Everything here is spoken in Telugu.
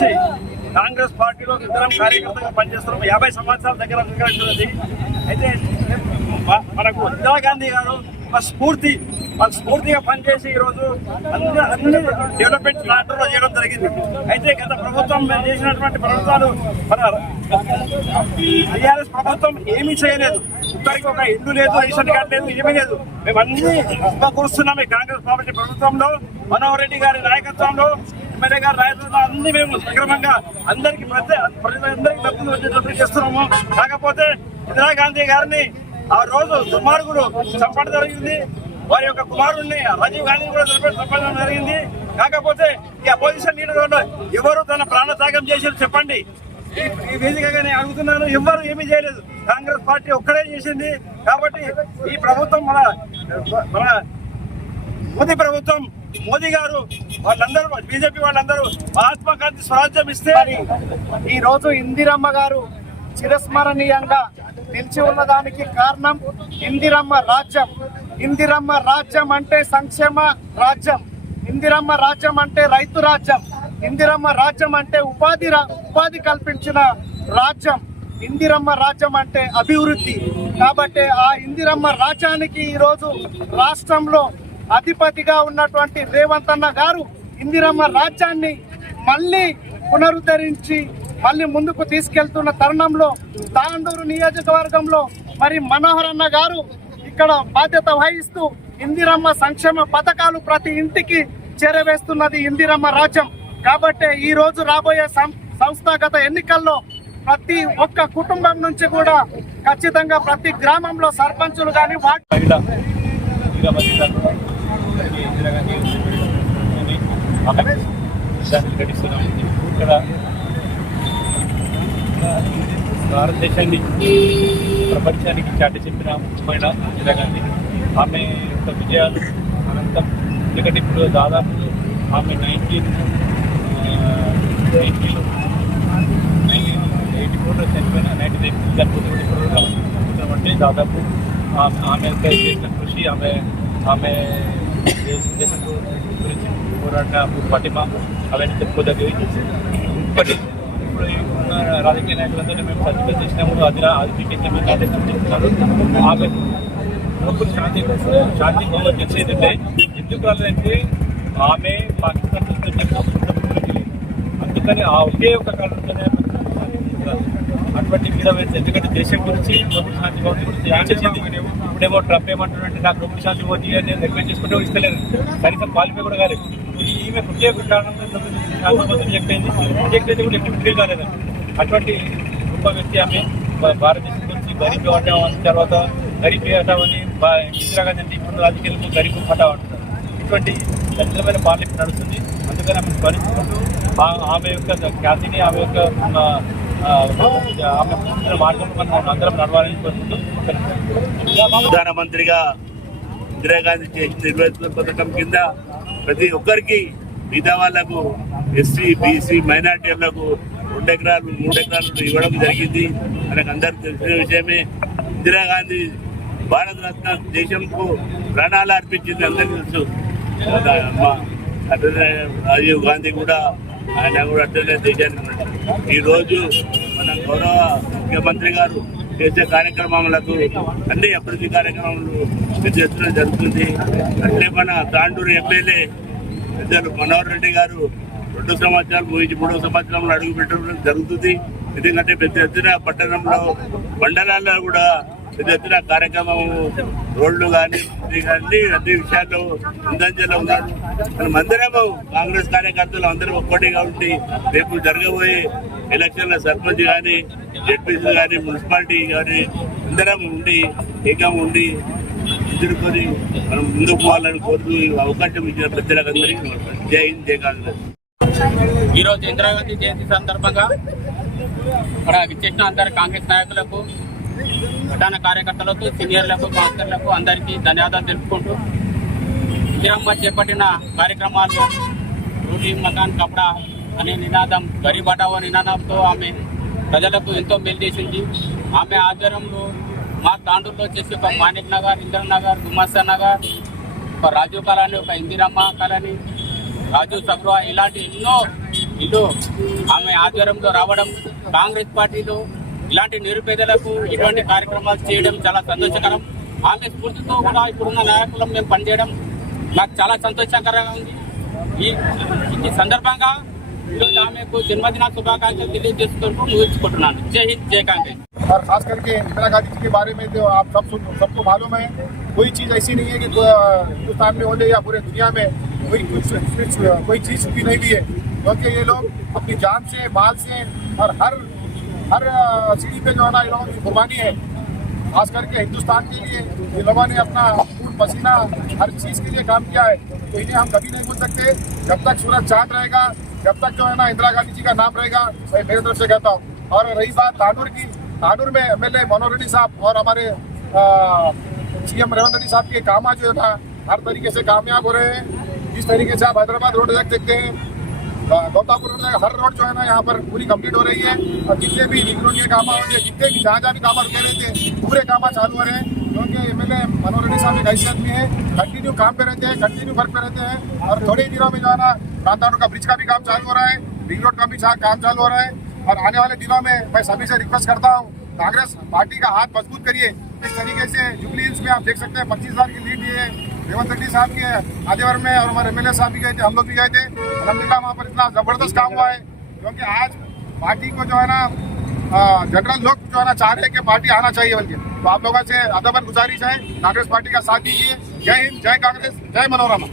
నుంచి కాంగ్రెస్ పార్టీలో ఇద్దరం కార్యకర్తగా పనిచేస్తున్నాం. యాభై సంవత్సరాల దగ్గర ఉంది అయితే మనకు ఇందిరా గాంధీ గారు ఒక స్ఫూర్తి ఒక స్ఫూర్తిగా పనిచేసి ఈరోజు అన్ని అన్ని డెవలప్మెంట్ రాష్ట్రంలో చేయడం జరిగింది. అయితే గత ప్రభుత్వం మేము చేసినటువంటి ప్రభుత్వాలు మన టీఆర్ఎస్ ప్రభుత్వం ఏమీ చేయలేదు. ఇప్పటికి ఒక ఇల్లు లేదు రేషన్ కార్డు లేదు ఏమీ లేదు. మేము అన్ని కూర్చున్నాం ఈ కాంగ్రెస్ పార్టీ ప్రభుత్వంలో. మనోహర్ రెడ్డి గారి నాయకత్వంలో ఎమ్మెల్యే గారు నాయకత్వంలో అన్ని మేము సక్రమంగా అందరికి ప్రతి ప్రజలందరికీ డబ్బులు వచ్చేటట్టు చేస్తున్నాము. కాకపోతే ఇందిరాగాంధీ గారిని ఆ రోజు దుర్మార్గుడు చంపడం జరిగింది. వారి యొక్క కుమారుడిని రాజీవ్ గాంధీ కూడా చంపడం జరిగింది. కాకపోతే ఈ అపోజిషన్ లీడర్ ఎవరు తన ప్రాణ త్యాగం చేశారు చెప్పండి. ఈ- ఈ వేదికగా నేను అడుగుతున్నాను ఎవ్వరు ఏమీ చేయలేదు. కాంగ్రెస్ పార్టీ ఒక్కడే చేసింది. కాబట్టి ఈ ప్రభుత్వం మన మన మోదీ ప్రభుత్వం మోదీ గారు వాళ్ళందరూ బీజేపీ వాళ్ళందరూ మహాత్మా గాంధీ స్వరాజ్యం ఇస్తే ఈ రోజు ఇందిరమ్మ గారు చిరస్మరణీయంగా నిలిచి ఉన్నదానికి కారణం ఇందిరమ్మ రాజ్యం. ఇందిరమ్మ రాజ్యం అంటే సంక్షేమ రాజ్యం. ఇందిరమ్మ రాజ్యం అంటే రైతు రాజ్యం. ఇందిరమ్మ రాజ్యం అంటే ఉపాధి రా- ఉపాధి కల్పించిన రాజ్యం. ఇందిరమ్మ రాజ్యం అంటే అభివృద్ధి. కాబట్టి ఆ ఇందిరమ్మ రాజ్యానికి ఈరోజు రాష్ట్రంలో అధిపతిగా ఉన్నటువంటి రేవంత్ అన్న గారు ఇందిరమ్మ రాజ్యాన్ని మళ్ళీ పునరుద్ధరించి మళ్ళీ ముందుకు తీసుకెళ్తున్న తరుణంలో తాండూరు నియోజకవర్గంలో మరి మనోహర్ అన్న గారు ఇక్కడ బాధ్యత వహిస్తూ ఇందిరమ్మ సంక్షేమ పథకాలు ప్రతి ఇంటికి చేరవేస్తున్నది ఇందిరమ్మ రాజ్యం. కాబట్టి ఈ రోజు రాబోయే సం- సంస్థాగత ఎన్నికల్లో ప్రతి ఒక్క కుటుంబం నుంచి కూడా ఖచ్చితంగా ప్రతి గ్రామంలో సర్పంచులు కానీ వాటి మహిళ మహిళా మహిళలు ఈ ఇందిరాగాంధీ అని ఆమె దాన్ని గడిస్తున్నాం ఇక్కడ భారతదేశాన్ని ప్రపంచానికి చాటి చెప్పిన మహిళ ఇందిరాగాంధీ ఆమె యొక్క విజయాలు అనంతం ఎందుకంటే ఇప్పుడు దాదాపు ఆమె నైన్టీన్ నైన్టీన్ ఎయిటీ ఫోర్లో చనిపోయిన నైన్టీన్ ఎయిటీ చనిపోతున్న ఇప్పుడు అంటే దాదాపు ఆమె ఆమె యొక్క చేసిన కృషి ఆమె ఆమె దేశం గురించి పోరాట పటిమ అవన్నీ చెప్పుకోదగ్గవి ఇప్పటి ఇప్పుడు ఉన్న రాజకీయ నాయకులందరూ మేము సర్టిఫై చేసినప్పుడు అది రా- అది పీకెత్తి మీకు అదే ఆమె నోబుల్ శాంతి శాంతి భవన్ తెలిసేదంటే ఎందుకు రాలేదంటే ఆమె పాకిస్తాన్ అందుకని ఆ ఒకే ఒక కారణంతోనే ఆమె సాధించారు. అటువంటి మీద ఎందుకంటే దేశం గురించి నోబుల్ శాంతి భవన్ గురించి ఏం ఇప్పుడేమో ట్రంప్ ఏమంటున్నట్టు నాకు నోబుల్ శాంతి పోతుంది అని నేను రిక్వెస్ట్ చేసుకుంటే ఇస్తలేదు. కనీసం క్వాలిఫై కూడా కాలేదు. ఈమె ప్రత్యేక కారణంతో నోబెల్ శాంతి భవన్ రిజెక్ట్ కూడా ఎప్పుడు ఫీల్ కాలేదు. అటువంటి గొప్ప వ్యక్తి ఆమె. భారతదేశం గురించి గరీబ్ హటావ్ తర్వాత గరీబ్ హటావ్ అని బా- ఇందిరాగాంధీ అంటే ఇప్పుడు రాజకీయాలకు గరీబ్ హటావ్ అంటారు ఇటువంటి ఖచ్చితమైన పార్లమెంట్ నడుస్తుంది. అందుకని ఆమె స్మరించుకుంటూ ఆమె యొక్క ఖ్యాతిని ఆమె యొక్క ప్రధానమంత్రిగా ఇందిరాగాంధీ చేసిన నిర్వహిస్తున్న పథకం కింద ప్రతి ఒక్కరికి మిగతా వాళ్ళకు ఎస్సీ బీసీ మైనార్టీలకు రెండు ఎకరాలు మూడు ఎకరాలు ఇవ్వడం జరిగింది. మనకు అందరికి తెలిసిన విషయమే ఇందిరాగాంధీ భారతరత్న దేశంకు ప్రాణాలు అర్పించింది అందరికీ తెలుసు. అట్లనే రాజీవ్ గాంధీ కూడా ఆయన కూడా అట్లనే దేశానికి ఈరోజు ఈ రోజు మన గౌరవ ముఖ్యమంత్రి గారు చేసే కార్యక్రమాలకు అన్ని అభివృద్ధి కార్యక్రమాలు చేర్చడం జరుగుతుంది. అట్లే మన తాండూరు ఎమ్మెల్యే పెద్దలు మనోహర్ రెడ్డి గారు రెండు సంవత్సరాలు ముగించి మూడో సంవత్సరంలో అడుగు పెట్టడం జరుగుతుంది. ఎందుకంటే పెద్ద ఎత్తున పట్టణంలో మండలాల్లో కూడా పెద్ద ఎత్తున కార్యక్రమం రోడ్లు కానీ కానీ అన్ని విషయాల్లో ముందంజలో ఉన్నారు. మనం అందరము కాంగ్రెస్ కార్యకర్తలు అందరూ ఒక్కటిగా ఉండి రేపు జరగబోయే ఎలక్షన్ల సర్పంచ్ కానీ జడ్పీసీ కానీ మున్సిపాలిటీ కానీ అందరం ఉండి ఏకం ఉండి ఎదుర్కొని మనం ముందుకు పోవాలని కోరుతూ అవకాశం ఇచ్చిన పెద్దలకు జై హింద్ జై కాంగ్రెస్. ఈరోజు ఇందిరాగాంధీ జయంతి సందర్భంగా ఇక్కడ విచ్చేసిన అందరు కాంగ్రెస్ నాయకులకు ప్రధాన కార్యకర్తలకు సీనియర్లకు మాస్టర్లకు అందరికీ ధన్యవాదాలు తెలుపుకుంటూ ఇందిరమ్మ చేపట్టిన కార్యక్రమాల్లో రూటీ మకాన్ కపడా అనే నినాదం గరీబ్ హటావో నినాదంతో ఆమె ప్రజలకు ఎంతో మేలు చేసింది. ఆమె ఆధ్వర్యంలో మా తాండూరులో వచ్చేసి ఒక మాణిక్ నగర్ ఇందిరా నగర్ గుమాస్తా నగర్ ఒక రాజీవ్ కాలనీ ఒక ఇందిరమ్మ కాలనీ రాజు సగ్రవా ఇలాంటి ఎన్నో ఇల్లు ఆమె ఆధ్వర్యంలో రావడం కాంగ్రెస్ పార్టీలో ఇలాంటి నిరుపేదలకు ఇటువంటి కార్యక్రమాలు చేయడం చాలా సంతోషకరం ఆమె స్ఫూర్తితో కూడా ఇప్పుడున్న నాయకులం మేము పనిచేయడం నాకు చాలా సంతోషకరంగా ఉంది ఈ ఈ సందర్భంగా ఈరోజు ఆమెకు జన్మదిన శుభాకాంక్షలు తెలియజేసుకుంటూ ముగించుకుంటున్నాను జై హింద్ జై కాంగ్రెస్ और खास करके इंदिरा गांधी जी के बारे में जो आप सब सुन- सबको मालूम है कोई चीज़ ऐसी नहीं है कि जो, अ, हिंदुस्तान में हो जाए या पूरे दुनिया में कोई कुछ कुछ कोई चीज़ छुपी नहीं भी है क्योंकि ये लोग अपनी जान से माल से और हर हर सीढ़ी पे जो है ना इन लोगों की कुर्बानी है। खास करके हिंदुस्तान के लिए इन लोगों ने अपना खून पसीना हर चीज़ के लिए काम किया है। तो इन्हें हम कभी नहीं भूल सकते। जब तक सूरज चाँद रहेगा, जब तक जो है ना, इंदिरा गांधी जी का नाम रहेगा, मैं मेरे तरफ़ से कहता हूँ। और रही बात तानूर की, तानूर में एमएलए मनोहर रेड्डी साहब और हमारे सीएम रेवंत रेड्डी साहब के काम जो है ना, हर तरीके से कामयाब हो रहे हैं। जिस तरीके से आप हैदराबाद रोड देख देखते हैं गौतापुर रोड हर रोड जो है ना यहाँ पर पूरी कंप्लीट हो रही है। और जितने भी रिंग रोड के काम जितने भी जहाँ जहाँ भी काम रुके रहते हैं पूरे काम चालू हो रहे हैं। क्योंकि M L A Manohar Reddy sahab एक ऐसे आदमी है कंटिन्यू काम पे रहते हैं कंटिन्यू वर्क पे रहते हैं। और थोड़े ही दिनों में जो है ना रामदानों का ब्रिज का भी काम चालू हो रहा है रिंग रोड का भी काम चालू हो रहा है। और आने वाले दिनों में मैं सभी से रिक्वेस्ट करता हूँ, कांग्रेस पार्टी का हाथ मज़बूत करिए। इस तरीके से जुबली में आप देख सकते हैं, पच्चीस हज़ार की लीड ये रेवंत रेड्डी साहब के आदिवर में और हमारे एमएलए साहब भी गए थे, हम लोग भी गए थे। अलहमदिल्ला वहाँ पर इतना ज़बरदस्त काम हुआ है, क्योंकि आज पार्टी को जो है ना जनरल लोग जो है ना चाह रहे हैं कि पार्टी आना चाहिए बल्कि। तो आप लोगों से अदबन गुजारिश है, कांग्रेस पार्टी का साथ दीजिए। जय हिंद, जय कांग्रेस, जय मनोरमा।